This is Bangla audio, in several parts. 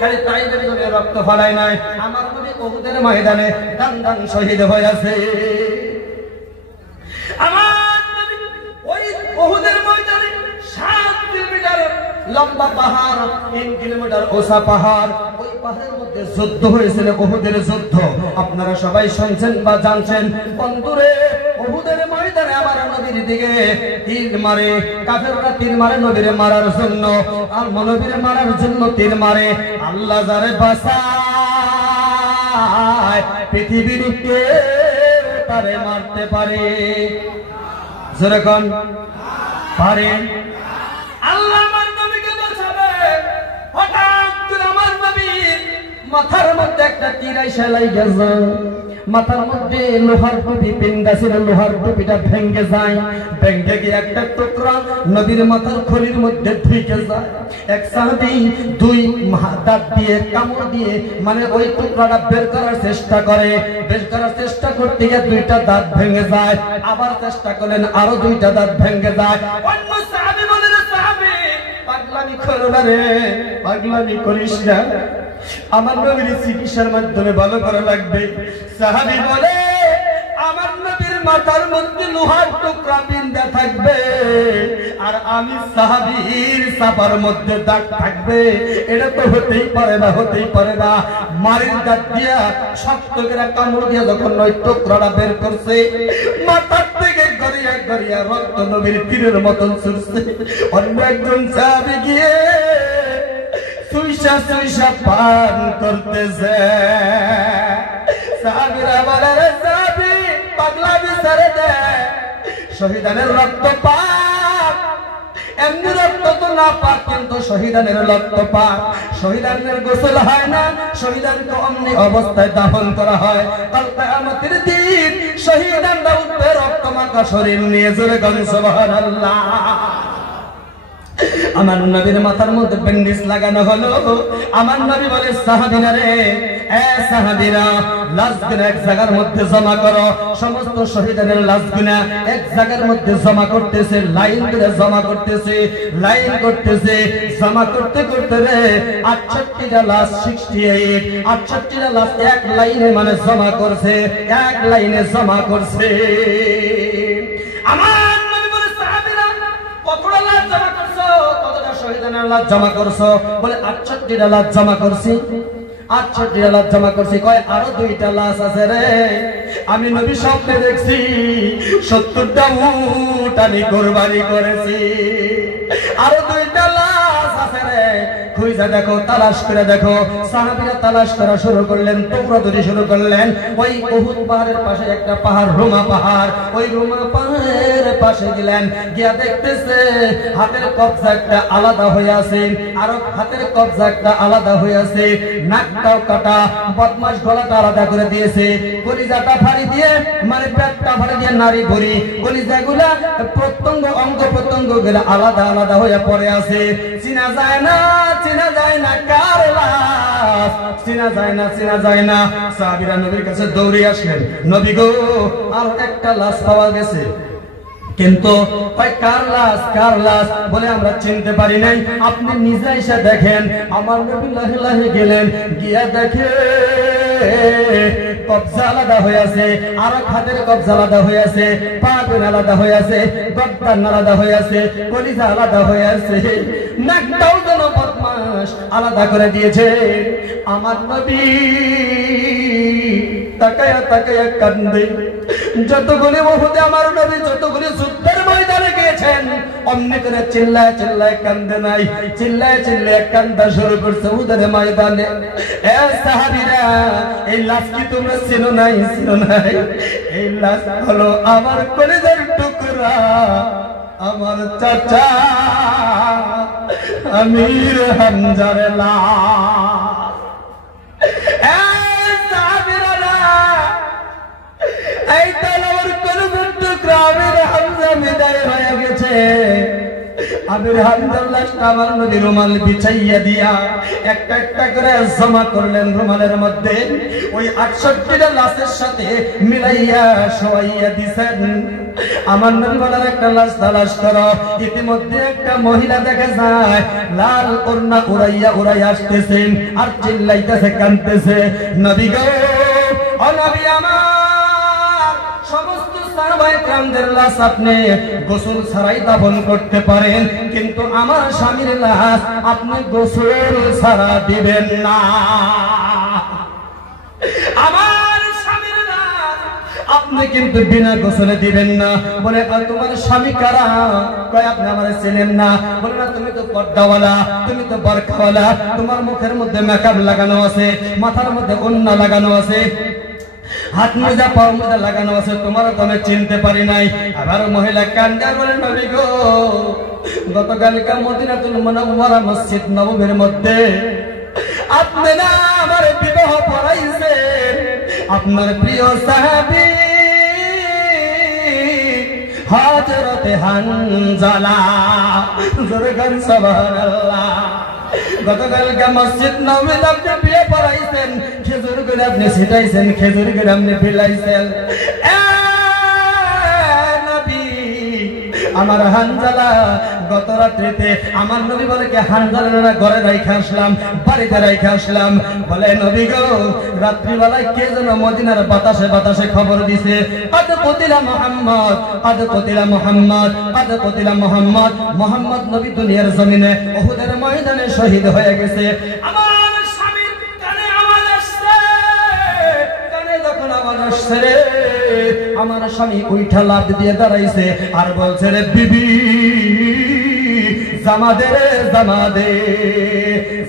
খালি তাই বলে রক্ত ফলায় নাই, আমার নবী উহুদের ময়দানে দান দান শহীদ হয়েছে। আমার নবী ওই উহুদের ময়দানে 7 কিলোমিটার লম্বা পাহাড়, 3 কিলোমিটার ওসা পাহাড়, ওই পাহাড়ের মধ্যে যুদ্ধ হয়েছিল, উহুদের যুদ্ধ। আপনারা সবাই শুনছেন বা জানছেন। বন্ধুরে, উহুদের ময়দানে আমার নবীর দিকে তীর মারে কাফেররা, তীর মারে নবীরে মারার জন্য, আর নবীরে মারার জন্য তীর মারে। আল্লাহ যারে বাঁচায় পৃথিবীর কে তারে মারতে পারে? যেরকম পারে আল্লাহ আমার নবীকে বাঁচাবে। হঠাৎ করে আমার নবীর মাথার মধ্যে একটা তীর আইসা লাগা, মাথার মধ্যে লোহার টুপি পিন্দা ছিল, লোহার টুপিটা ভেঙে যায়, ভেঙে গিয়ে একটা টুকরা নবীর মাথার খলির মধ্যে ঢুকে যায়। এক সাহাবী 2 দাঁত দিয়ে কামড় দিয়ে মানে ওই টুকরাটা বের করার চেষ্টা করে, বের করার চেষ্টা করতে গিয়ে 2টা দাঁত ভেঙে যায়, আবার চেষ্টা করলেন, আরো 2টা দাঁত ভেঙে যায়। অন্য সাহাবী বলেন, সাহাবী পাগলামি করো না রে, পাগলামি করিস না, আমার নবীর চিকিৎসার মাধ্যমে ভালো করা লাগবে। সাহাবী বলে, আমার নবীর মাথার মধ্যে লোহার টুকরা বিন্দা থাকবে আর আমি সাহাবীর চাপার মধ্যে দাগ থাকবে, এটা তো হতেই পারে না, হতেই পারে না। মারির দাঁত দিয়া শক্ত করে কামড় দিয়া যখন ওই টুকরাটা বের করছে, মাথার থেকে গড়িয়া গড়িয়া রক্ত নবীর তীরের মতন ছুটছে। অন্য একজন সাহাবী গিয়ে সুইসা সুইসা পান করতেছে। সাহাবীরা বলে, রে সাহাবী পাগলামি ছেড়ে দে, শহীদানের রক্ত পাক, এমনি রক্ত তো না পাক, কিন্তু শহীদানের রক্ত পাক। শহীদানের গোসল হয় না, শহীদানকে অমনি অবস্থায় দাফন করা হয়। কাল কিয়ামতের দিন শহীদানরা উঠবে রক্ত মাখা শরীর নিয়ে। জোরে বলেন সুবহানাল্লাহ। আমার নবীর মাথার মধ্যে ব্যান্ডেজ লাগানো হলো। আমার নবী বলে, সাহাবীরা রে, এ সাহাবীরা, লাশগুলো এক জায়গার মধ্যে জমা করো। সমস্ত শহীদের লাশগুলো এক জায়গার মধ্যে জমা করতেছে, লাইন করে জমা করতেছে, লাইন করতেছে, জমা করতে করতে রে 68টা লাশ, 68 68টা লাশ এক লাইনে মানে জমা করছে, এক লাইনে জমা করছে। আমার কতটা লাশ জমা করছো, কতটা শহীদানের লাশ জমা করছো? বলে 68টা লাশ জমা করছি। 68টা লাশ জমা করছি। কয় আরো 2টা লাশ আছে রে, আমি নবী স্বপ্নে দেখছি 70টা উট আমি কুরবানি করেছি। আরো 2টা লাশ আছে রে, খুঁজে দেখো, তালাশ করে দেখো। সাহাবীরা তালাশ করা শুরু করলেন, দৌড়াদৌড়ি শুরু করলেন। ওই উহুদ পাহাড়ের পাশে একটা পাহাড়, রোমা পাহাড়, ওই রোমা পাহাড়ের পাশে গেলেন, গিয়া দেখতেছে হাতের কবজা একটা আলাদা হয়ে আছে, আর হাতের কবজা একটা আলাদা হয়ে আছে, নাকটাও কাটা, বদমাশ গলাটা আলাদা করে দিয়েছে, কলিজাটা ফাড়ি দিয়ে মানে পেটটা ফাড়ি দিয়ে নারী ভরি, কলিজাগুলা প্রত্যঙ্গ অঙ্গ প্রত্যঙ্গ গুলা আলাদা আলাদা হয়ে পড়ে আছে। চিনা যায় না, চিনা যায় না কার লাশ, চিনা যায় না, চিনা যায় না। সাহাবীরা নবীর কাছে দৌড়ে আসলেন, নবী গো, আর একটা লাশ পাওয়া গেছে, কিন্তু কার লাশ, কার লাশ? বলে আমরা চিনতে পারি নাই, আপনি নিজে এসে দেখেন। আমার নবী লাহে লাহে গেলেন, গিয়া দেখে কবজা আলাদা হয়ে আছে, আর হাতের কবজা আলাদা হয়ে আছে, পা আলাদা হয়ে আছে, গর্দান আলাদা হয়ে আছে, কলিজা আলাদা হয়ে আছে, নাকটাও যেন বদমাশ আলাদা করে দিয়েছে। আমার নবী তাকায়া তাকায়া কান্দে। যতগুলি উহুদে আমার নবী যতগুলি যুদ্ধের ময়দানে গিয়েছেন, অমনি করে চিল্লায় চিল্লায় কান্দে নাই, চিল্লায় চিল্লায় কান্দা শুরু করছে উহুদের ময়দানে। এ সাহাবীরা, এই লাশ কি তোমরা চিনো নাই? চিনো নাই? এই লাশ হলো আমার কলিজার টুকরা, আমার চাচা আমির হামজার লাশ। এই তালার কলিজার টুকরা আমির হামজা বিদায় হয়ে গেছে। আমির হামজার লাশটা আমার নবী রুমাল বিছাইয়া দিয়া একটা একটা করে জমা করলেন রুমালের মধ্যে, ওই 68টা লাশের সাথে মিলাইয়া শোয়াইয়া দিছেন। আমার নবী বলেন একটা লাশ তালাশ করো। ইতিমধ্যে একটা মহিলা দেখা যায় লাল ওড়না উড়াইয়া উড়াইয়া আসতেছেন আর চিল্লাইতেছে, কাঁদতেছে, নবী গো, ও নবী আমার, সমস্ত সাহাবায়ে কেরামদের লাশ আপনি গোসল ছাড়াই দাফন করতে পারেন, কিন্তু আমার স্বামীর লাশ আপনি গোসল ছাড়া দিবেন না। আমার স্বামীর লাশ আপনি কিন্তু বিনা গোসলে দিবেন না। বলে তোমার স্বামী কারা? কয় আপনি আমার চেনেন না। বলে না, তুমি তো পর্দাওয়ালা, তুমি তো বরখাওয়ালা, তোমার মুখের মধ্যে মেকআপ লাগানো আছে, মাথার মধ্যে ওড়না লাগানো আছে, হাত মোজা পাও মোজা লাগানো আছে, তোমার তো আমি চিনতে পারি নাই। আবার মহিলা কান্দা বলে, নবী গো, গতকালকে মদিনাতুল মুনাওয়ারা মসজিদ নববীর মধ্যে আপনি না আমার বিবাহ পড়াইছেন আপনার প্রিয় সাহাবী হযরতে হানজালা। জোরে গান সুবহানাল্লাহ। গতকালকে মসজিদ নববীতে আপনি বিয়ে পড়াইছেন, খেজুর করে আপনি ছিটাইছেন, খেজুর করে আপনি ফেলাইছেন। আমার হানজালা গত রাত্রিতে আমার নবী বলে কে হানজালা ঘরে রাইখা আসলাম, বাড়িতে রাইখা আসলাম। বলে নবী গো, রাত্রিবেলায় কে যেন মদিনার বাতাসে বাতাসে খবর দিছে, আদ কতিলা মুহাম্মদ, আদ কতিলা মুহাম্মদ, আদ কতিলা মুহাম্মদ। মুহাম্মদ নবী দুনিয়ার জমিনে উহুদের ময়দানে শহীদ হয়ে গেছে। আমার স্বামীর কানে আওয়াজ আসছে, কানে যখন আওয়াজ আসছে রে, আমার স্বামী উইঠা লাফ দিয়ে দাঁড়াইছে আর বলছে, রে বিবি, জামা দে রে, জামা দে।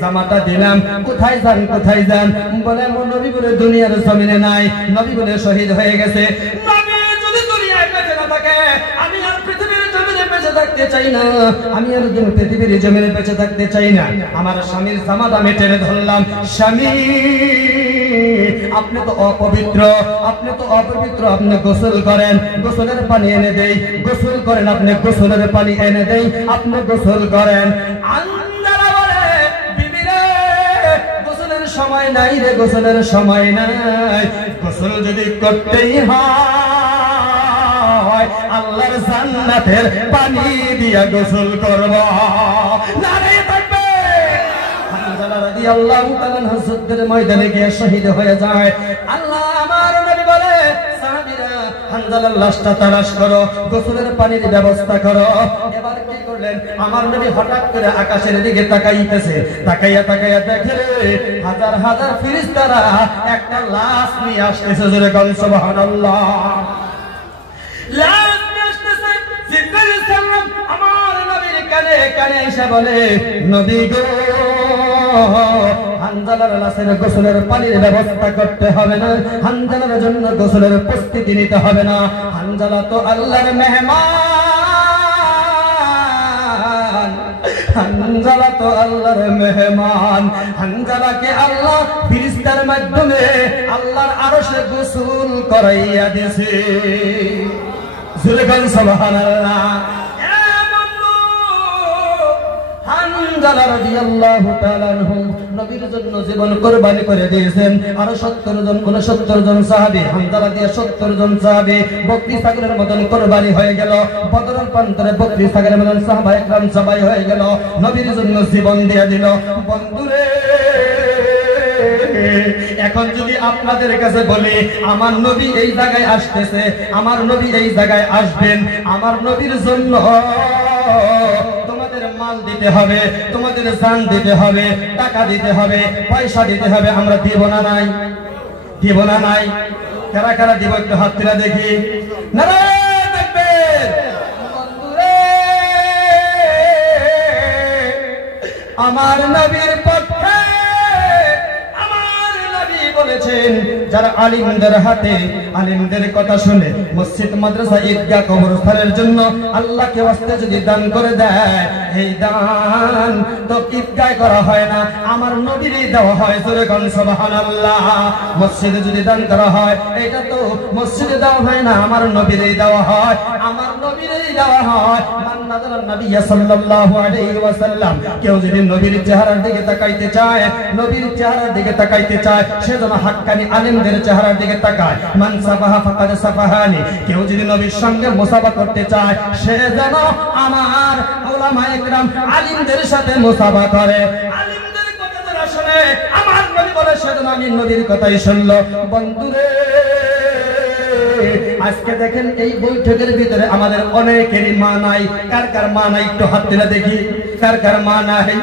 জামাটা দিলাম। কোথায় যান, কোথায় যান? বলে নবী বলে দুনিয়ার জমিনে নাই, নবী বলে শহীদ হয়ে গেছে। নবী যদি দুনিয়ায় বেঁচে না থাকে, আমি আর পৃথিবীর জমিনে বেঁচে থাকতে চাই না, আমি আর পৃথিবীর জমিনে বেঁচে থাকতে চাই না। আমার স্বামীর জামাটা আমি টেনে ধরলাম, স্বামী আপনি তো অপবিত্র, আপনি তো অপবিত্র, আপনি গোসল করেন, গোসলের পানি এনে দেই, গোসল করেন, আপনি গোসলের পানি এনে দেই, আপনি গোসল করেন। আন্দারা বলে, বিবি রে, গোসলের সময় নাই রে, গোসলের সময় নাই। গোসল যদি করতেই হয় আল্লাহর জান্নাতের পানি দিয়া গোসল করব। নারে থাকবে। হানজালা রাদিয়াল্লাহু তাআলা যুদ্ধের ময়দানে গিয়ে শহীদ হয়ে যায়। আল্লাহ আমার নবী বলে, সাহাবীরা হানজালার লাশটা তালাশ করো, গোসলের পানির ব্যবস্থা করো। এবার কি করলেন? আমার নবী হঠাৎ করে আকাশের দিকে তাকাইতেছে, তাকাইয়া তাকাইয়া দেখে হাজার হাজার ফেরেশতারা একটা লাশ নিয়ে আসতেছে। জোরে বলেন সুবহানাল্লাহ। লাশ নিয়ে আসতেছে। জিবরাইল সালাম আমার নবীর কানে কানে এসে বলে, নবী গো, হানজালার লাশের গোসলের পানির ব্যবস্থা করতে হবে না, হানজালার জন্য গোসলের প্রস্তুতি নিতে হবে না। হানজালা তো আল্লাহর মেহমান, হানজালা তো আল্লাহর মেহমান। হানজালাকে আল্লাহ ফেরেশতার মাধ্যমে আল্লাহর আরশে গোসল করাইয়া দিয়েছে। সুবহান সুবহানাল্লাহ। হানজালা রাদিয়াল্লাহু তাআলা আনহু নবীর জন্য জীবন কুরবানি করে দিয়েছেন। আর 70 জন 69 জন সাহাবী, হানজালা দিয়ে 70 জন সাহাবী বকরি ছাগলের মতন কুরবানি হয়ে গেল। বদরের প্রান্তরে বকরি ছাগলের মতন সাহাবায়ে کرام সবাই হয়ে গেল, নবীর জন্য জীবন দিয়ে দিল। বন্ধুরে, এখন যদি আপনাদের কাছে বলি আমার নবী এই জায়গায় আসতেছে, আমার নবী এই জায়গায় আসবেন, আমার নবীর জন্য তোমাদের মাল দিতে হবে, তোমাদের জান দিতে হবে, টাকা দিতে হবে, পয়সা দিতে হবে, আমরা দিব না নাই? দিব না নাই? কারা কারা দিব একটু হাত তুলে দেখি। নারায়ে তাকবীর। বন্ধুরে, আমার নবীর পক্ষে বলেছেন, যারা আলিমদের হাতে আলিমদের কথা শুনে মসজিদ মাদ্রাসা ঈদগাহ কবরস্থানের জন্য আল্লাহকে ওয়াস্তে যদি দান করে দেয়, এই দান তো ঈদগায় করা হয় না, আমার নবীরই দেওয়া হয়। জোরে কোন সুবহানাল্লাহ। মসজিদে যদি দান করা হয়, এটা তো মসজিদে দেওয়া হয় না, আমার নবীরই দেওয়া হয়, আমার নবীরই দেওয়া হয়। মান নাযারা নবী সাল্লাল্লাহু আলাইহি ওয়াসাল্লাম, কেউ যদি নবীর চেহারার দিকে তাকাইতে চায়, নবীর চেহারার দিকে তাকাইতে চায়, সে যেন হাক্কানি আলেমদের চেহারার দিকে তাকায়। মান সাফাহা ফাকাদ সাফাহানি, কেউ যদি নবীর সঙ্গে মুসাফা করতে চায়, সে যেন আমার উলামায়ে কেরাম আলিমদের সাথে মুসাফা করে। আলিমদের কথা যারা শুনে, আমার নবী বলে, সে যেন আমি নবীর কথাই শুনলো। বন্ধুরে, আজকে দেখেন এই বৈঠকের ভিতরে আমাদের অনেকেরই মা নাই। কার কার মা নাই একটু হাত তুলে দেখি, কার কার মা নাই,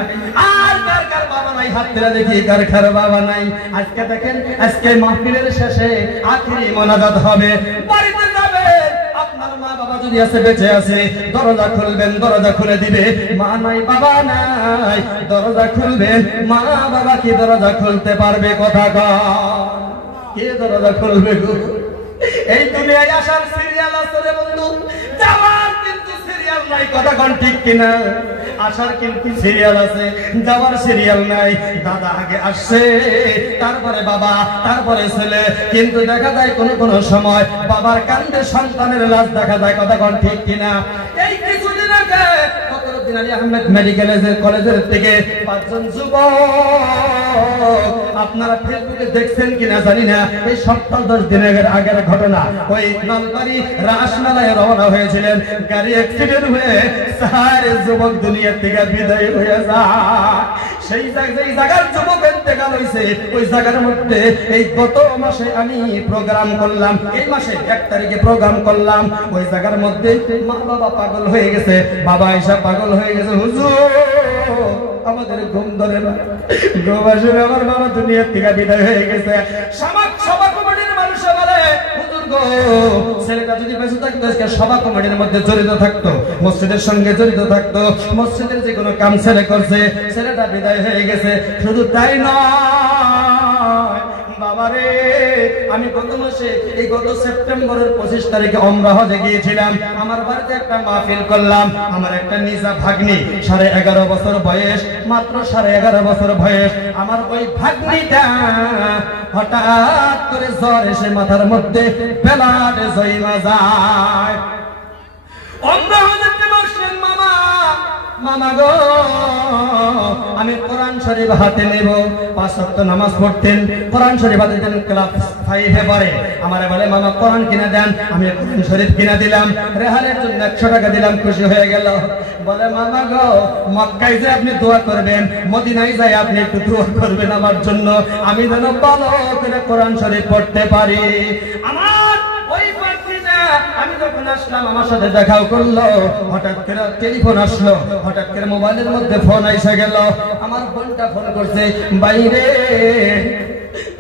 আর কার কার বাবা নাই হাত তুলে দেখি, কার কার বাবা নাই। আজকে দেখেন, আজকে মাহফিলের শেষে আখিরি মোনাজাত হবে, বাড়িতে যাবেন, আপনার মা বাবা যদি আছে, বেঁচে আছে, দরজা খুলবেন, দরজা খুলে দিবে। মা নাই, বাবা নাই, দরজা খুলবেন, মা বাবা কি দরজা খুলতে পারবে? কথা কয়, কে দরজা খুলবে গো? এই দুনিয়ায় আসার সিরিয়াল আছে রে বন্ধু, যাওয়ার কিন্তু সিরিয়াল নাই। কথা কোন ঠিক কিনা? আসার কিন্তু সিরিয়াল আছে, যাওয়ার সিরিয়াল নাই। দাদা আগে আসছে, তারপরে বাবা, তারপরে ছেলে। কিন্তু দেখা যায় কোন কোন সময় বাবার কান্দে সন্তানের লাশ দেখা যায়। কথা কোন ঠিক কিনা? এই কিছুদিন আগে ফখরুদ্দিন আলী আহমেদ মেডিকেল কলেজের থেকে 5 জন যুবক, আপনারা ফেসবুকে দেখছেন কিনা জানি না, এই সপ্তাহ 10 দিনের আগের ঘটনা। ওই নলবাড়ি রাসমেলায় রওনা হয়েছিলেন, গাড়ি অ্যাক্সিডেন্ট হয়ে 4 যুবক দুনিয়া থেকে বিদায় হয়ে যায়। সেই জায়গার যুবক ইন্তেকাল হয়েছে, ওই জায়গার মধ্যে এই গত মাসে আমি প্রোগ্রাম করলাম, এই মাসে 1 তারিখে প্রোগ্রাম করলাম। ওই জায়গার মধ্যে মা বাবা পাগল হয়ে গেছে, বাবা এসা পাগল হয়ে গেছে, হুজুর আমাদের ঘুম ধরে না, ঘুম আসে না, আমার বাবা দুনিয়া থেকে বিদায় হয়ে গেছে। সভা কমিটির মানুষ বলে, হুজুর গো, ছেলেটা যদি বেঁচে থাকতো, আজকে সভা কমিটির মধ্যে জড়িত থাকতো, মসজিদের সঙ্গে জড়িত থাকতো, মসজিদের যে কোনো কাম ছেলে করছে, ছেলেটা বিদায় হয়ে গেছে। শুধু তাই নয় বাবারে, আমি গত মাসে, এই গত সেপ্টেম্বরের 25 তারিখে ওমরা হজে গিয়েছিলাম। আমার বাড়িতে একটা মাহফিল করলাম। আমার একটা নিজা ভাগ্নি, 11.5 বছর বয়স, মাত্র 11.5 বছর বয়স। আমার ওই ভাগ্নিটা হঠাৎ করে জ্বর এসে মাথার মধ্যে বেলাট জইমা যায়। ওমরা হজে বসলেন, মামা মামা গো, আমি কোরআন শরীফ হাতে নেব। 5 ওয়াক্ত নামাজ পড়তেন, কোরআন শরীফ হাতে দেন, ক্লাস 5-এ পড়ে। আমারে বলে, মামা কোরআন কিনা দেন। আমি কোরআন শরীফ কিনা দিলাম, রেহানের জন্য 100 টাকা দিলাম, খুশি হয়ে গেল। বলে, মামা গো, মক্কায় যে আপনি দোয়া করবেন, মদিনায় যাই আপনি একটু দোয়া করবেন আমার জন্য, আমি যেন ভালো করে কোরআন শরীফ পড়তে পারি। আমার ওই পার্টিটা, আমি যখন আসলাম, আমার সাথে দেখাও করলো। হঠাৎ করে টেলিফোন আসলো, হঠাৎ করে মোবাইলের মধ্যে ফোন এসে গেল। আমার বোনটা ফোন করছে, বাইরে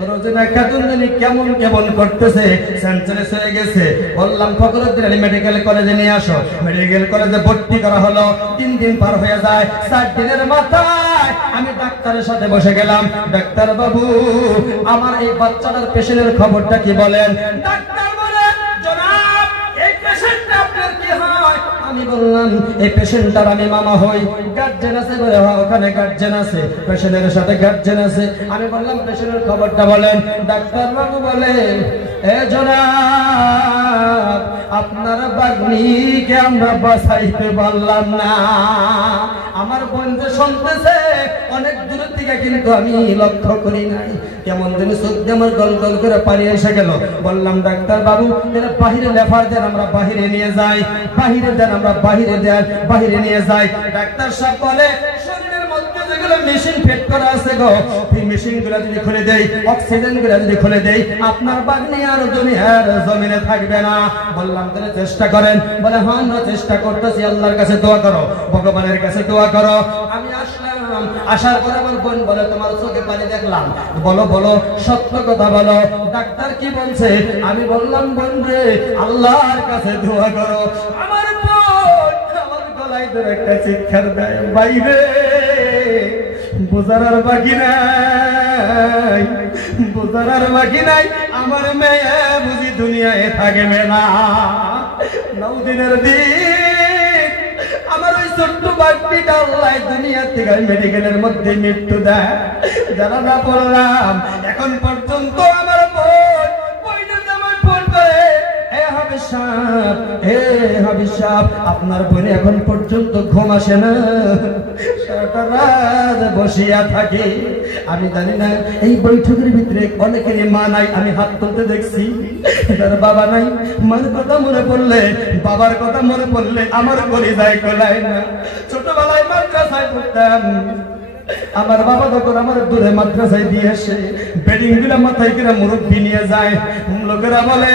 রোজনা খাতুন কেমন কেমন করতেছে, সেন্সারেস হয়ে গেছে। বললাম ফখরুদ্দিন আলী মেডিকেল কলেজে নিয়ে আসো। মেডিকেল কলেজে ভর্তি করা হলো। 3 দিন পার হয়ে যায়, 4 দিনের মাথায় আমি ডাক্তারের সাথে বসে গেলাম। ডাক্তার বাবু, আমার এই বাচ্চাটার পেশেন্টের খবরটা কি বলেন? ডাক্তার বলে, জনাব, এই পেশেন্টটা আপনার কি হয়? আমি বললাম, এই পেশেন্টটার আমি মামা হই। গার্জেন আছে বলে, ওখানে গার্জেন আছে, পেশেন্টের সাথে গার্জেন আছে। আমি বললাম, পেশেন্টের খবরটা বলেন। ডাক্তার বাবু বলেন, এ জনাব, আপনার বাগ্নিকে আমরা বাঁচাইতে পারলাম না। আমার বোন যে শুনতেছে অনেক দূর থেকে, কিন্তু আমি লক্ষ্য করি নাই। কেমন যেন চোখ দিয়ে আমার গল গল করে পানি এসে গেল। বললাম, ডাক্তার বাবু, এরা বাহিরে লেফার দেন, আমরা বাহিরে নিয়ে যাই, বাহিরে দেন, আমরা বাহিরে দেন, বাহিরে নিয়ে যাই। ডাক্তার সাহেব বলে, শরীরের মধ্যে যেগুলো মেশিন ফিট করা আছে গো, এই মেশিন গুলা যদি খুলে দেই, অক্সিজেন গুলা যদি খুলে দেই, আপনার বাগ্নি আর দুনিয়ার জমিনে থাকবে না। বললাম, তাহলে চেষ্টা করেন। বলে, হ্যাঁ আমরা চেষ্টা করতেছি, আল্লাহর কাছে দোয়া করো, ভগবানের কাছে দোয়া করো। আমি আসলাম, আসার পরে আমার বোন বলে, তোমার চোখে পানি দেখলাম, বলো বলো, সত্য কথা বলো, ডাক্তার কি বলছে? আমি বললাম, বোন রে, আল্লাহর কাছে দোয়া করো। আমার বোন আমার গলায় ধরে একটা চিৎকার দেয়, বাইরে বোঝার আর বাকি নাই, বোঝার আর বাকি নাই, আমার মেয়ে বুঝি দুনিয়ায় থাকবে না। 9 দিনের দিন আমার ওই ছোট্ট বাচ্চাটা আল্লাহ দুনিয়া থেকে মেডিকেলের মধ্যে মৃত্যু দেয়। যারা না পড়লাম এখন পর্যন্ত আমার বোন বইটাতে আমার ফোন করে, হে হাবিব সাহেব আপনার বোনে এখন পর্যন্ত ঘুম আসে না, সারাটা রাত বসিয়া থাকে। আমি জানি না এই বৈঠকের ভিতরে অনেকেরই মা নাই, আমি হাত তুলতে দেখছি। তার বাবা নাই, মার কথা মনে পড়লে, বাবার কথা মনে পড়লে আমার কলিজায় গলায় না। ছোটবেলায় মাদ্রাসায় পড়তাম, আমার বাবা যখন আমার দূরে মাদ্রাসায় দিয়ে আসে, বেডিং গুলা মাথায় করে মুরব্বী নিয়ে যায়। লোকেরা বলে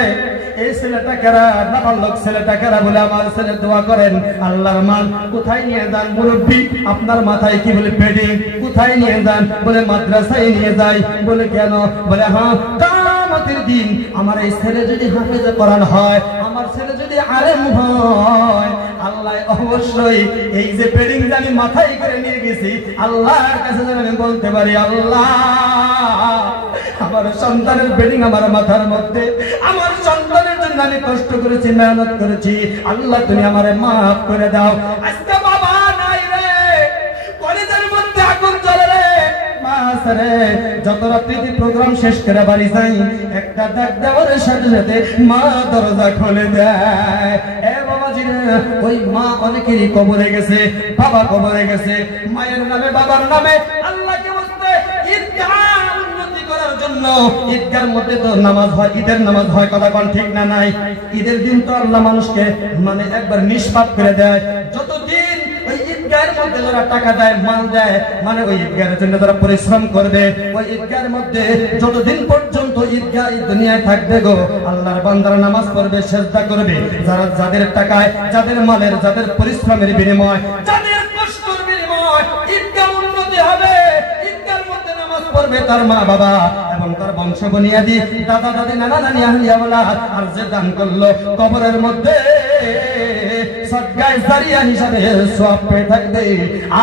এই ছেলেটা কারা, নাবালক ছেলেটা কারা, বলে আমার ছেলে দোয়া করেন আল্লাহর মান। কোথায় নিয়ে যান মুরব্বী? আপনার মাথায় কি বলে বেডিং। কোথায় নিয়ে যান? বলে মাদ্রাসায় নিয়ে যাই। বলে কেন? বলে হ্যাঁ কিয়ামতের দিন আমার এই ছেলে যদি হাফেজে কোরআন হয়, আমার ছেলে যদি আলেম হয়, আল্লাহ অবশ্যই এই যে বেডিং আমি মাথায় করে নিয়ে গেছি, আল্লাহর কাছে যেন আমি বলতে পারি আল্লাহ আমার সন্তানের বেডিং আমার মাথার মধ্যে, আমার সন্তানের জন্য আমি কষ্ট করেছি, মেহনত করেছি, আল্লাহ তুমি আমারে মাফ করে দাও। আজকে বাবা নাই রে, কলেজের মধ্যে আগুন জ্বলে রে, মাসরে যত রাত্রি প্রোগ্রাম শেষ করে বাড়ি যাই, একটা ডাক দেওয়ার সাথে সাথে মা দরজা খুলে দেয়। এ বাবাজি রে, ওই মা অনেকেরই কবরে গেছে, বাবা কবরে গেছে। মায়ের নামে বাবার নামে আল্লাহকে বলতে ঈদগাহ উন্নতি করার জন্য ঈদগার মধ্যে তো নামাজ হয়, ঈদের নামাজ হয়, কথা কোন ঠিক না নাই? ঈদের দিন তো আল্লাহ মানুষকে মানে একবার নিষ্পাপ করে দেয়। যতদিন ওই ঈদগাহের মধ্যে যারা টাকা দেয়, মাল দেয়, মানে ওই ঈদগাহের জন্য যারা পরিশ্রম করবে, ওই ঈদগাহের মধ্যে যতদিন পর্যন্ত ঈদগাহ এই দুনিয়ায় থাকবে গো, আল্লাহর বান্দারা নামাজ পড়বে, সিজদা করবে। যারা যাদের টাকায়, যাদের মালের, যাদের পরিশ্রমের বিনিময়, যাদের কষ্টের বিনিময় ঈদগাহ উন্নতি হবে, ঈদগাহের মধ্যে নামাজ পড়বে তার মা বাবা এবং তার বংশ বুনিয়াদি, দাদা দাদি, নানা নানি, আহলিয়া ওয়ালাদ, আর যে দান করলো কবরের মধ্যে সদকায়ে জারিয়া হিসাবে সওয়াব পেয়ে থাকবে।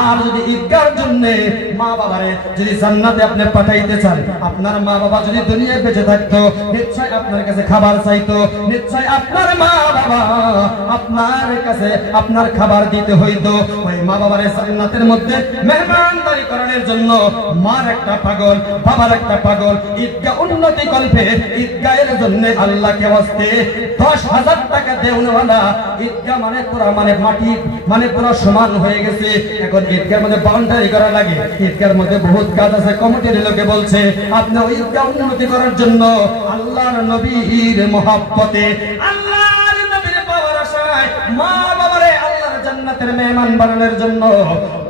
আর যদি ঈদগাহর জন্য মা বাবারে যদি জান্নাতে আপনি পাঠাইতে চান, আপনার মা বাবা যদি দুনিয়ায় বেঁচে থাকতো, নিশ্চয় আপনার কাছে খাবার চাইতো, নিশ্চয় আপনার মা বাবা আপনার কাছে আপনার খাবার দিতে হইতো। ওই মা বাবারে জান্নাতের মধ্যে মেহমানদারি করানোর জন্য মার একটা পাগল, বাবার একটা পাগল, ঈদগাহ উন্নতি কল্পে ঈদগাহের জন্য আল্লাহকে ওয়াস্তে 10,000 টাকা দেওয়ালা। ঈদগাহ মানে পুরা মানে মাটি মানে পুরা সমান হয়ে গেছে। এখন ঈদগাহের মধ্যে বাউন্ডারি করা লাগে, ঈদগাহের মধ্যে বহুত কাজ আছে। কমিটির লোকে বলছে আপনি ওই ঈদগাহ উন্নতি করার জন্য আল্লাহর নবীর মহব্বতে, আল্লাহর নবীর পাওয়ার আশায় মা বাবারে আল্লাহর জান্নাতের মেহমান বানানোর জন্য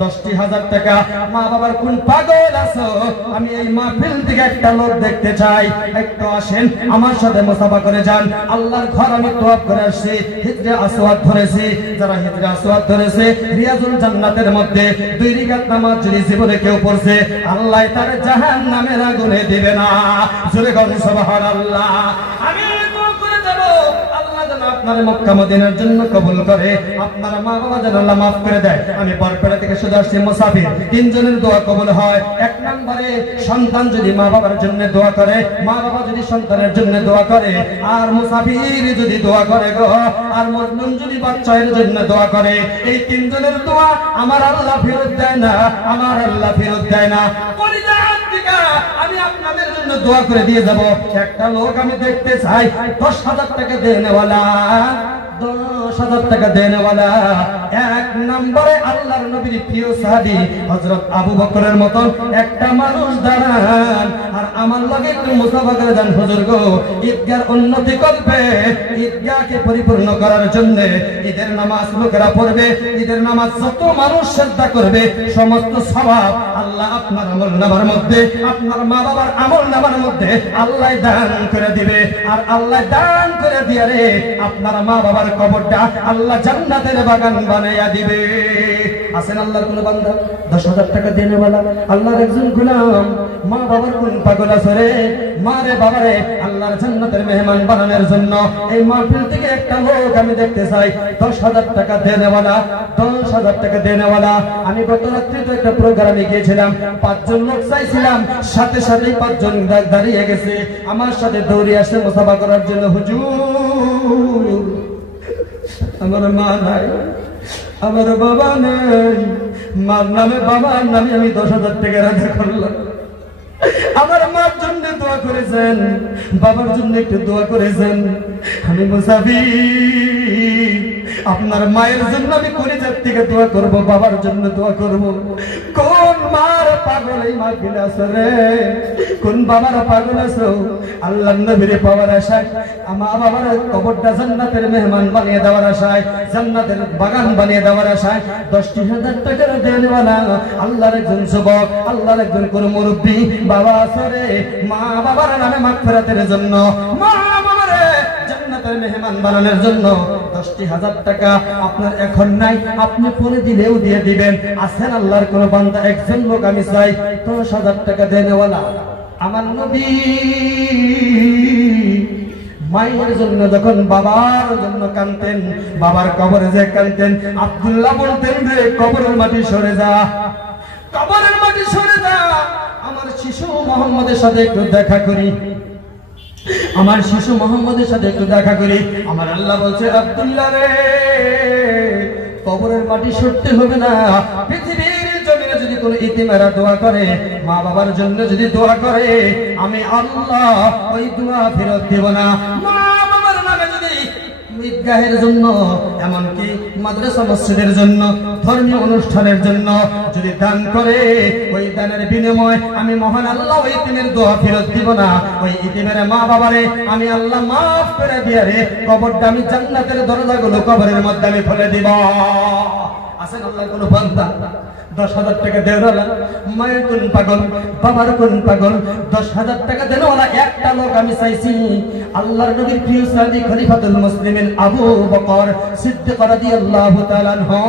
10,000 টাকা। মা বাবার কোন পাগল আছো? আমি এই মাহফিল থেকে একটা লোক দেখতে চাই, একটু আসেন আমার সাথে মুসাফা করে যান। আল্লাহর ঘর আমি তওয়াফ করে আসছি, হিজরে আসওয়াদ ধরেছি। যারা হিজরে আসওয়াদ ধরেছে রিয়াজুল জান্নাতের মধ্যে 2 রাকাত নামাজ যদি জীবনে কেউ পড়ছে, আল্লাহ তার জাহান্নামের আগুনে দিবে না। জোরে বলুন সুবহানাল্লাহ। আমি দোয়া করে দেব আল্লাহ যেন আপনার মক্কা মদিনার জন্য কবুল করে, আপনার মা বাবা যেন আল্লাহ মাফ করে দেয়। আমি বরপেড়া থেকে শুধু আসছি মুসাফির, 3 জনের দোয়া কবুল হয়। 1 নম্বরে সন্তান যদি মা বাবার জন্য দোয়া করে, মা বাবা যদি সন্তানের জন্য দোয়া করে, আর মুসাফির যদি দোয়া করে গো, আর মজলুম যদি বাচ্চার জন্য দোয়া করে, এই 3 জনের দোয়া আমার আল্লাহ ফেরত দেয় না, আমার আল্লাহ ফেরত দেয় না। আমি আপনাদের জন্য দোয়া করে দিয়ে যাব। একটা লোক আমি দেখতে চাই 10,000 টাকা দেনেওয়ালা, 10,000 টাকা দেনেওয়ালা। 1 নম্বরে আল্লাহর নবীর প্রিয় সাহাবী হযরত আবু বকরের মত একটা মানুষ দাঁড়ান, আর আমার লগে একটু মুসাফা করে যান। হুজুর গো, ঈদগাহর উন্নতি করবে, ঈদগাহকে পরিপূর্ণ করার জন্য ঈদের নামাজ লোকেরা পড়বে, ঈদের নামাজ যত মানুষ শ্রদ্ধা করবে সমস্ত সওয়াব আল্লাহ আপনার আমলনামার মধ্যে, আপনার মা বাবার আমলনামার মধ্যে আল্লাহ দান করে দিবে। আর আল্লাহ দান করে দিয়ে রে আপনার মা বাবার কবরটা আল্লাহ জান্নাতের বাগান বানাইয়া দিবে। আছেন আল্লাহর কোন বান্দা 10,000 টাকা দেনেওয়ালা, আল্লাহর একজন গোলাম, মা বাবার কোন পাগল আছে রে? মা রে বাবা রে আল্লাহর জান্নাতের মেহমান বানানোর জন্য এই মাহফিল থেকে একটা লোক আমি দেখতে চাই 10,000 টাকা দেনেওয়ালা, 10,000 টাকা দেনেওয়ালা। আমি গত রাত্রে তো একটা প্রোগ্রামে গিয়েছিলাম, 5 জন লোক চাইছিলাম, সাথে সাথে 5 জন দাঁড়িয়ে গেছে আমার সাথে দৌড়ে আসে মুসাফা করার জন্য। হুজুর আমার মা নাই, আমার বাবা নেই, মার নামে বাবার নামে আমি 10,000 টাকা রাখা করলাম। আমার মার জন্য দোয়া করেছেন, বাবার জন্য একটু দোয়া করেছেন। আমি মুসাফির, আপনার মায়ের জন্য আমি কলিজার থেকে দোয়া করব, বাবার জন্য দোয়া করব। কোন মার পাগল এই মাহফিলে আছে রে? কোন বাবার পাগল আছো আল্লাহর নবীর পাওয়ার আশায়, আমার বাবার কবরটা জান্নাতের মেহমান বানিয়ে দেওয়ার আশায়, জান্নাতের বাগান বানিয়ে দেওয়ার আশায় 10,000 টাকার দেনওয়ালা আল্লাহর একজন যুবক, আল্লাহর একজন কোন মুরব্বী বাবা আছে রে। মা বাবার নামে মাগফিরাতের জন্য, মা বাবারে জান্নাতের মেহমান বানানোর জন্য 10,000 টাকা আপনার এখন নাই, আপনি পরে দিলেও দিয়ে দিবেন। আছেন আল্লাহর কোন বান্দা একজন লোক আমি চাই 10,000 টাকা দেনওয়ালা। আমার নবী মায়ের জন্য যখন বাবার জন্য কাঁদতেন, বাবার কবরে যে কাঁদতেন, আব্দুল্লাহ বলতেন রে কবরের মাটি সরে যা, কবরের মাটি সরে যা, আমার শিশু মোহাম্মদের সাথে একটু দেখা করি, আমার শিশু মোহাম্মদের সাথে একটু দেখা করি। আমার আল্লাহ বলছে আব্দুল্লাহ রে কবরের মাটি সরতে হবে না। পৃথিবীর জমিনে যদি কোন ইতিমেরা দোয়া করে, মা বাবার জন্য যদি দোয়া করে, আমি আল্লাহ ওই দোয়া ফেরত দেব না। মা বাবার নামে যদি ঈদগাহের জন্য, এমনকি মাদ্রাসা মসজিদের জন্য, ধর্মীয় অনুষ্ঠানের জন্য যদি দান করে, ওই দানের বিনিময় আমি মহান আল্লাহ ওই ইতিমের দোয়া ফেরত দিব না। ওই ইতিমের মা বাবারে আমি আল্লাহ মাফ করে দিয়ে রে কবরটা আমি জান্নাতের দরজাগুলো কবরের মধ্যে আমি খুলে দিব। আছেন আল্লাহর কোন বান্দা 10,000 টাকা দেওয়ালা, মায়ের কোন পাগল, বাবার কোন পাগল, 10,000 টাকা দেওয়ালা একটা লোক আমি চাইছি। আল্লাহর নবীর প্রিয় সাহাবী খলিফাতুল মুসলিমিন আবু বকর সিদ্দিক রাদিয়াল্লাহু তাআলা আনহু,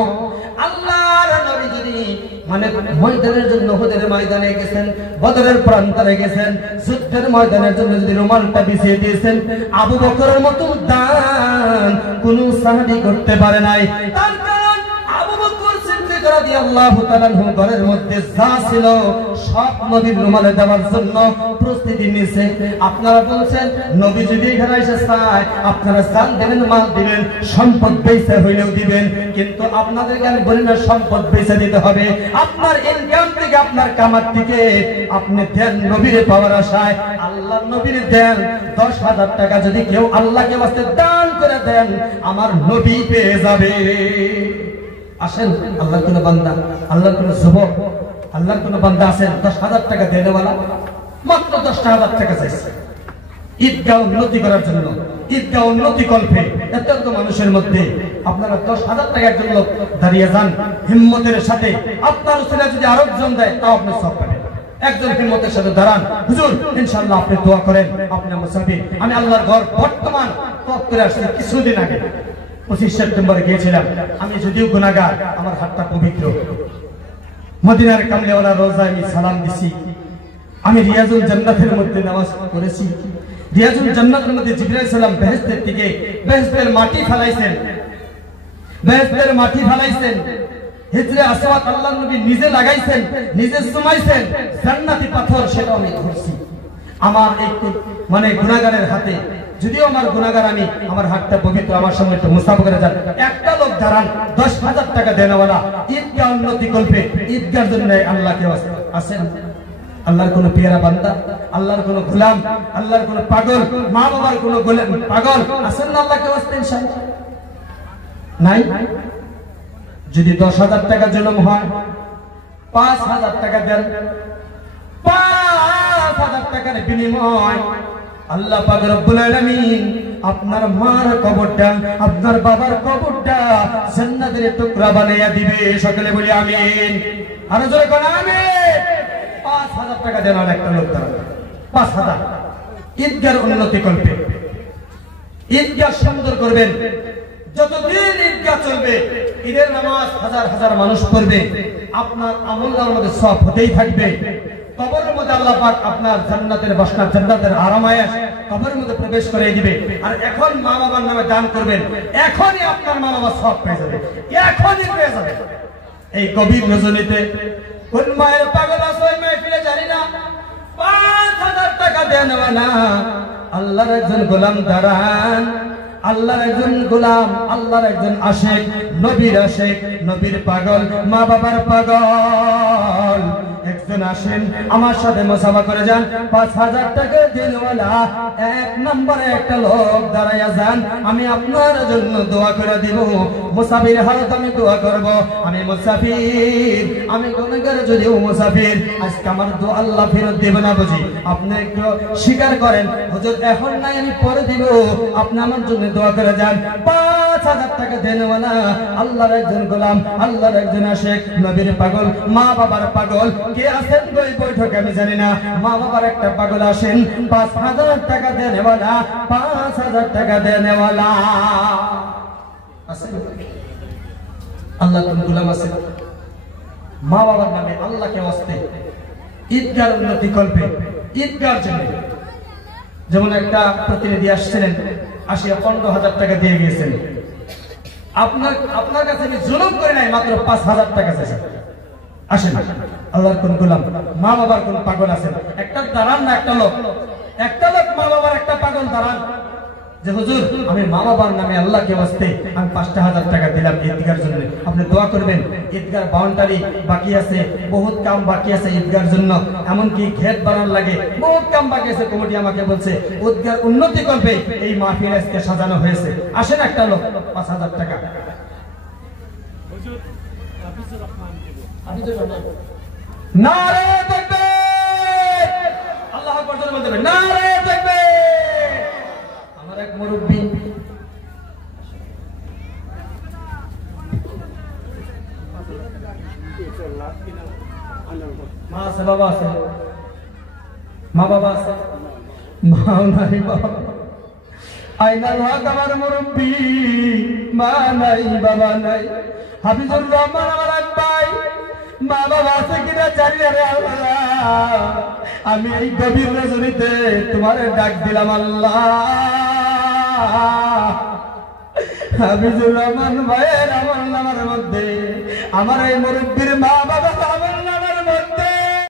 আল্লাহর নবী যদি মানে ময়দানের জন্য হুদের ময়দানে গেছেন, বদরের প্রান্তরে গেছেন, যুদ্ধের ময়দানের জন্য যদি রুমালটা বিছিয়ে দিয়েছেন, আবু বকরের মতো দান কোন সাহাবী করতে পারে নাই। তার কারণ আবু বকর সিদ্দিক রাদিয়াল্লাহু তাআলা আনহু ঘরের মধ্যে যা ছিল সব নবীর রুমালে দেওয়ার জন্য প্রস্তুতি নিয়েছে। আপনারা বলছেন নবী যদি এখানে এসে চায়, আপনারা জান দেবেন, মাল দিবেন, সম্পদ বেচে হইলেও দিবেন, কিন্তু আপনাদেরকে আমি বলি না সম্পদ বেচে দিতে হবে। আপনার ইনকাম থেকে, আপনার কামার থেকে আপনি দেন নবীর পাওয়ার আশায়, আল্লাহর নবীর দেন। 10,000 টাকা যদি কেউ আল্লাহকে ওয়াস্তে দান করে দেন, আমার নবী পেয়ে যাবে। আসেন আল্লাহর কোন বান্দা, আল্লাহর কোন যুবক, আল্লাহর কোন বান্দা আছেন 10,000 টাকা দেনেওয়ালা, মাত্র 10,000 টাকা চাইছে ঈদগাহ উন্নতি করার জন্য, ঈদগাহ উন্নতি কল্পে এত মানুষের মধ্যে আপনারা 10,000 টাকা একজন লোক দাঁড়িয়ে যান হিম্মতের সাথে। আপনার উসিলা যদি আরেকজন দেয় তাও আপনি সব পাবেন। একজন হিম্মতের সাথে দাঁড়ান, হুজুর ইনশাআল্লাহ আপনি দোয়া করেন, আপনি মুসাফির। আমি আল্লাহর ঘর বর্তমান তওয়াফ করে আসছি কিছুদিন আগে, 25 সেপ্টেম্বরে গিয়েছিলাম। আমি যদিও গুনাহগার, আমার হাতটা পবিত্র। মদিনার কামলিওয়ালা রোজায় আমি সালাম দিছি। আমি রিয়াজুল জান্নাতের মধ্যে নামাজ পড়েছি। রিয়াজুল জান্নাতের মধ্যে জিবরাইল সালাম বেহেশতের দিকে, বেহেশতের মাটি ফেলাইছেন, বেহেশতের মাটি ফেলাইছেন। হিজরে আসওয়াদ আল্লাহর নবী নিজে লাগাইছেন, নিজে সুমাইছেন, জান্নাতি পাথর সেটা আমি ধরছি। আমার একটু মানে গুনাহগারের হাতে, যদিও আমার গুনাহগার, আমি আমার হাতটা পবিত্র, আমার সঙ্গে একটু মুসাফা করে যান। একটা লোক দাঁড়ান 10,000 টাকা দেনওয়ালা, ঈদগাহ উন্নতি করবে, ঈদগার জন্য আল্লাহকে আসেন। আল্লাহর কোন পেয়ারা বান্দা, আল্লাহর কোন গোলাম, আল্লাহর কোন পাগল, মা বাবার কোন গোলাম পাগল আসেন না আল্লাহকে ওয়াস্তে ইনশাআল্লাহ? নাই? যদি 10,000 টাকা জন্ম হয়, 5,000 টাকা দেন। 5,000 টাকার বিনিময় আল্লাহ পাক রব্বুল আলামিন আপনার মার কবরটা, আপনার বাবার কবরটা জান্নাতের টুকরা বানাইয়া দিবে। সকলে বলি আমিন। আর জোরে কোন আমিন। 5,000 টাকা দেন আর একটা লোক দাঁড়ান, 5,000 ঈদগার উন্নতি করবে, ঈদগাহ সুন্দর করবেন। যতদিন ঈদগাহ চলবে, ঈদের নামাজ হাজার হাজার মানুষ পড়বে, আপনার আমলনামার মধ্যে সওয়াব হতেই থাকবে। কবরের মধ্যে আল্লাহ পাক আপনার জান্নাতের বাসনা, জান্নাতের আরামায়াশ কবরের মধ্যে প্রবেশ করে দিবে। আর এখন মা বাবার নামে দান করবেন, এখনই আপনার মা বাবা সওয়াব পেয়ে যাবে, এখনই পেয়ে যাবে। এই গভীর রজনীতে কোন মায়ের পাগল আছে ওই মাহফিলে জানি না, 5,000 টাকা দেনওয়ালা আল্লাহর একজন গোলাম দাঁড়ান, আল্লাহর একজন গোলাম, আল্লাহর একজন আশিক, নবীর আশিক, নবীর পাগল, মা বাবার পাগল একজন আসেন আমার সাথে মুসাফা করে যান। 5000 টাকা দিলওয়ালা এক নম্বরে একটা লোক দাঁড়াইয়া যান, আমি আপনার জন্য দোয়া করে দিব। মুসাফির হালত আমি দোয়া করব। আমি মুসাফির, আমি গুনাহগার যদিও মুসাফির, আজকে আমার দোয়া আল্লাহ ফেরত দেবে না বুঝি? আপনি একটু স্বীকার করেন, হুজুর এখন নাই আমি পরে দিব, আপনি আমার জন্য দোয়া করে যান। 5000 টাকা দেনওয়ালা আল্লাহর একজন গোলাম, আল্লাহর একজন আশিক, নবীর পাগল, মা বাবার পাগল। কে আছেন ওই বৈঠকে আমি জানি না। মা বাবার একটা পাগল আসেন, 5000 টাকা দেনওয়ালা, 5000 টাকা দেনওয়ালা আছেন। আল্লাহর কোন গোলাম আছে মা বাবার নামে আল্লাহকে ওয়াস্তে ঈদগার উন্নতি কল্পে ঈদগার জন্য, যেমন একটা প্রতিনিধি আসছিলেন, আসিয়া 15,000 টাকা দিয়ে গিয়েছেন। আপনার কাছে আমি জুলুম করে নাই, মাত্র 5000 টাকা চাইছি। আসেন, আল্লাহর কোন গোলাম, মা বাবার কোন পাগল আছেন? একটা দাঁড়ান না, একটা লোক মা বাবার একটা পাগল দাঁড়ান যে হুজুর আমি মা বাবার নামে আল্লাহকে ওয়াস্তে আমি 5000 টাকা দিলাম ঈদগার জন্য, আপনি দোয়া করবেন। ঈদগার বাউন্ডারি বাকি আছে, বহুত কাম বাকি আছে ঈদগার জন্য, এমনকি ঘেট বানার লাগে, বহুত কাম বাকি আছে। কমিটি আমাকে বলছে ঈদগার উন্নতি করবে, এই মাহফিল আজকে সাজানো হয়েছে। আসেন একটা লোক 5000 টাকা। নারে তাকবীর, আল্লাহু আকবার বলতে হবে, নারে তাকবীর। আমার এক মুরব্বি মা আছে, বাবা আছে, মা বাবা আছে, মাও নাই, বাবা আইনাল হক আমার মুরব্বি, মা নাই, বাবা নাই। হাফিজুর রহমান আমার এক ভাই, মা বাবা আছে কিনা জানি না রে আল্লাহ। আমি এই গভীর রজনীতে তোমারে ডাক দিলাম আল্লাহ। হাফিজুর রহমান ভাইয়ের আমার নামের মধ্যে আমার এই মুরব্বির মা বাবা